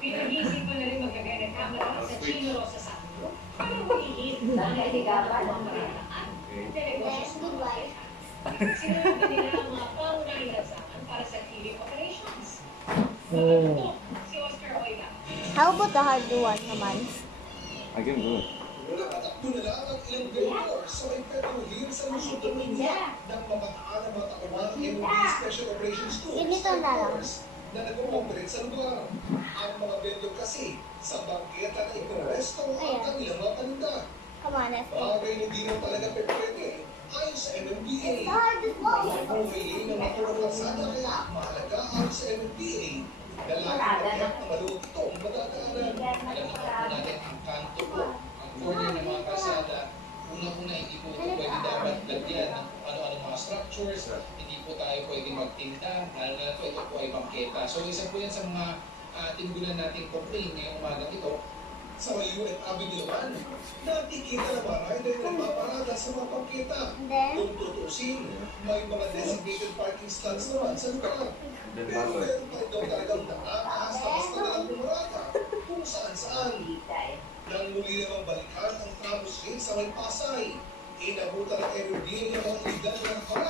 Pinagising ko na rin maglagay ng camera sa Chino Rosa Santo. Parang mag-i-hit. Sinunod nila ang mga pangunahing lansangan para sa TV operations. Si Oscar Oiga. How about the hard one naman? I can do it. Nakatakbo na lang ang ilang vendor sa may Petro Hill sa Luzon, Manila ng mamataan ng mga tauhan ng MOD Special Operations Tools Ganito na lang. na nag-ooperate sa lugar. Ang mga vendor kasi sa bangketa na ipresto ang kanilang mga paninda. Come on, let's go. Bagay na di naman talaga pwede ayon sa MMDA. The hardest one. Bumili ng mga purong kalsada kaya mahalaga ayon sa MMDA. Dalagang na maluot itong madadaanan. Alam na po natin ang kanto po, ang corner ng mga kalsada. Una-una, hindi po ito pwede dapat lagyan ng ano-ano mga structures. Hindi po tayo pwede magtinda. Lalo na ito po ay bangketa. So isa po yan sa mga tinugulan nating complaint ngayong umagang ito. Sa Mayo at Avenue naman, nakikita na maray na nagpaparada sa mga bangketa. And then, Kung tutusin, may mga designated parking slots naman sa lugar. Pero meron pa rin daw talagang nakakaas na basta na lang bumarada kung saan-saan. Nang muli namang balikan ang Tramos Street sa may Pasay, inabutan ng MMDA ng mga illegal na nakaharap